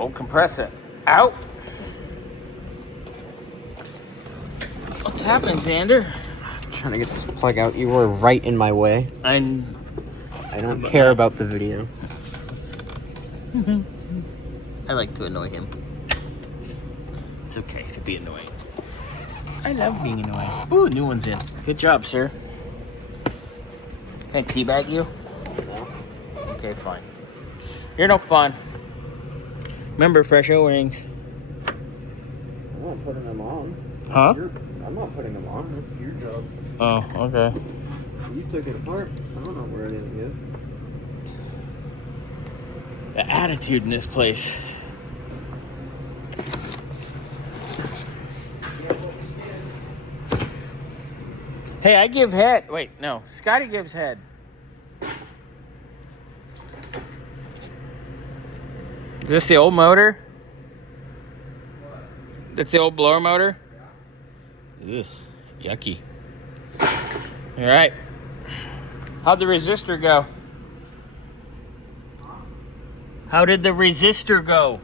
Old compressor out. What's happening, Xander? Trying to get this plug out. You were right in my way. I don't care about the video. I like to annoy him. It's okay to be annoying. I love being annoying. Ooh, new one's in. Good job, sir. Can I teabag you? No. Okay, fine. You're no fun. Remember, fresh O-rings. I'm not putting them on. Huh? I'm not putting them on. That's your job. Oh, okay. You took it apart. I don't know where anything is. The attitude in this place. Hey, I give head. Wait, no. Scotty gives head. Is this the old motor? That's the old blower motor? Ugh, yucky. All right. How'd the resistor go? How did the resistor go?